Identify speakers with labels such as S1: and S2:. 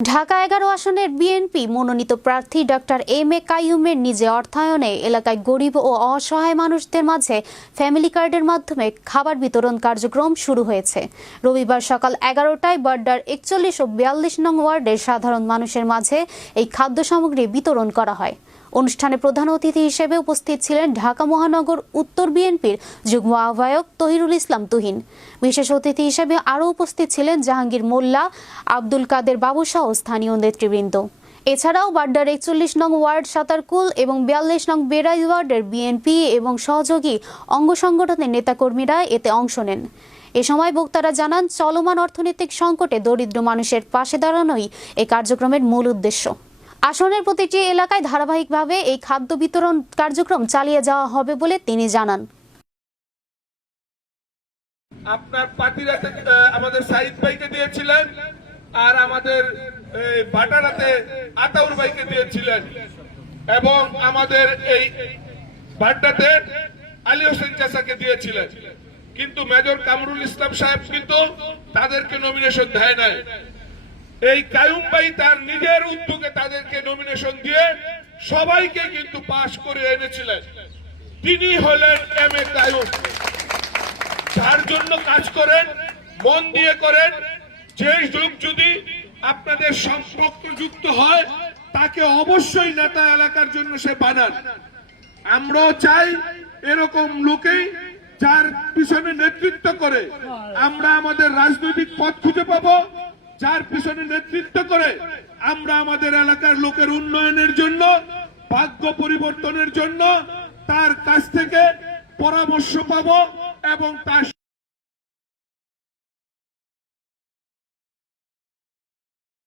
S1: ঢাকা এগারো আসনের বিএনপি মনোনীত প্রার্থী ডক্টর এম এ কাইয়ুমের নিজে অর্থায়নে এলাকায় গরিব ও অসহায় মানুষদের মাঝে ফ্যামিলি কার্ডের মাধ্যমে খাবার বিতরণ কার্যক্রম শুরু হয়েছে। রবিবার সকাল এগারোটায় বাড্ডার একচল্লিশ ও বিয়াল্লিশ নং ওয়ার্ডের সাধারণ মানুষের মাঝে এই খাদ্য সামগ্রী বিতরণ করা হয়। অনুষ্ঠানে প্রধান অতিথি হিসেবে উপস্থিত ছিলেন ঢাকা মহানগর উত্তর বিএনপির যুগ্ম আহ্বায়ক তহিরুল ইসলাম তুহিন। বিশেষ অতিথি হিসেবে আরও উপস্থিত ছিলেন জাহাঙ্গীর মোল্লা, আব্দুল কাদের বাবুসহ স্থানীয় নেতৃবৃন্দ। এছাড়াও বাড্ডার একচল্লিশ নং ওয়ার্ড সাতারকুল এবং বিয়াল্লিশ নং বেড়াই ওয়ার্ডের বিএনপি এবং সহযোগী অঙ্গ সংগঠনের নেতাকর্মীরা এতে অংশ নেন। এ সময় বক্তারা জানান, চলমান অর্থনৈতিক সংকটে দরিদ্র মানুষের পাশে দাঁড়ানোই এই কার্যক্রমের মূল উদ্দেশ্য। আসনের প্রতিটি এলাকায় ধারাবাহিকভাবে এই খাদ্য বিতরণ কার্যক্রম চালিয়ে যাওয়া হবে বলে তিনি জানান।
S2: আপনার পাতিরা আমাদের সাইদ ভাইকে দিয়েছিলেন আর আমাদের এই, ভাটারাতে আতাউর ভাইকে দিয়েছিলেন। এবং আমাদের এই বাড্ডাতে আলী হোসেন চাচাকে দিয়েছিলেন। কিন্তু মেজর কামরুল ইসলাম সাহেব কিন্তু তাদেরকে নমিনেশন দেয় নাই। এই কায়ুম ভাই তার নিজের উদ্যোগে তাদেরকে নমিনেশন দিয়ে সবাইকে কিন্তু পাশ করে এনেছিলেন। তিনি হলেন এম এ কায়ুম। যার জন্য কাজ করেন, মন দিয়ে করেন, যে যুগ যদি আপনাদের সম্পর্ক যুক্ত হয়, তাকে অবশ্যই নেতা এলাকার জন্য সে বানান। আমরাও চাই এরকম লোকেই যার পিছনে নেতৃত্ব করে আমরা আমাদের রাজনৈতিক পথ খুঁজে পাবো। যার পিছনে নেতৃত্ব করে আমরা আমাদের এলাকার লোকের উন্নয়নের জন্য, ভাগ্য পরিবর্তনের জন্য তার কাছ থেকে পরামর্শ পাব এবং তার